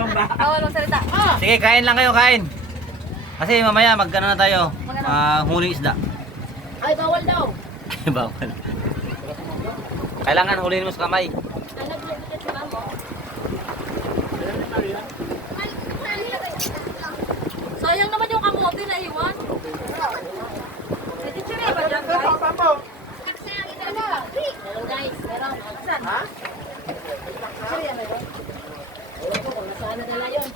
Bawal magsalita. Sige, kain lang kayo, kain. Kasi mamaya magkano na tayo. Huli isda. Ay, bawal daw. Bawal. Kailangan huliin mo sa kamay. Sayang naman yung kamote na iwan. Pwede siya ba dyan, guys? Meron, guys. Meron. Saan? Ha? Nasaan na yun?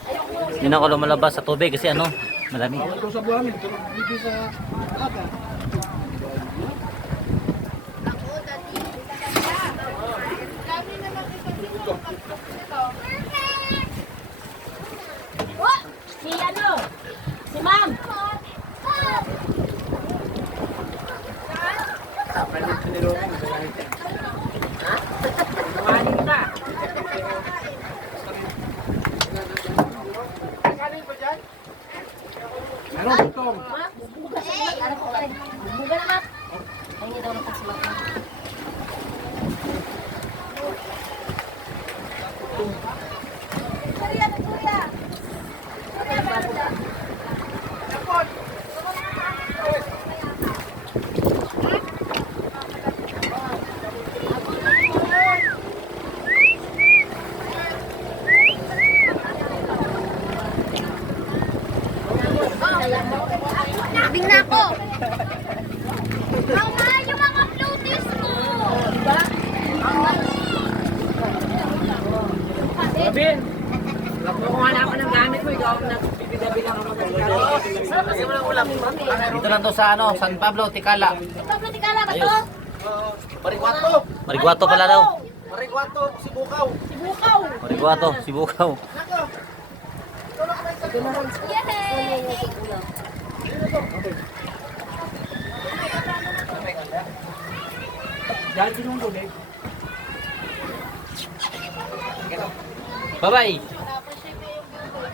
Hindi na ako lumalabas sa tubig kasi ano, malamig. Ito sa buhangin, ito dito sa aga. Si ano? Si ma'am. Kumanin ka. Meron itong. Ma, bubuga sa mat. Ano ko ay? Bubuga na mat. Ay, hindi daw nakasulat na. Kuya, kuya. Nabing na ako. Mama, yung mga floaties mo. Diba? Robin! Kung wala ka ng gamit mo, ikaw ang nagbibigabilang ako ng gamit. Sarap kasi walang ulam ni mami. Dito lang to sa ano, San Pablo, Tikala. Pablo, tikala ba to? Mariguato! Mariguato pala daw. Mariguato, Sibukaw! Sibukaw. Mariguato, Sibukaw. Yay! Dahil sinunod eh. Bye-bye.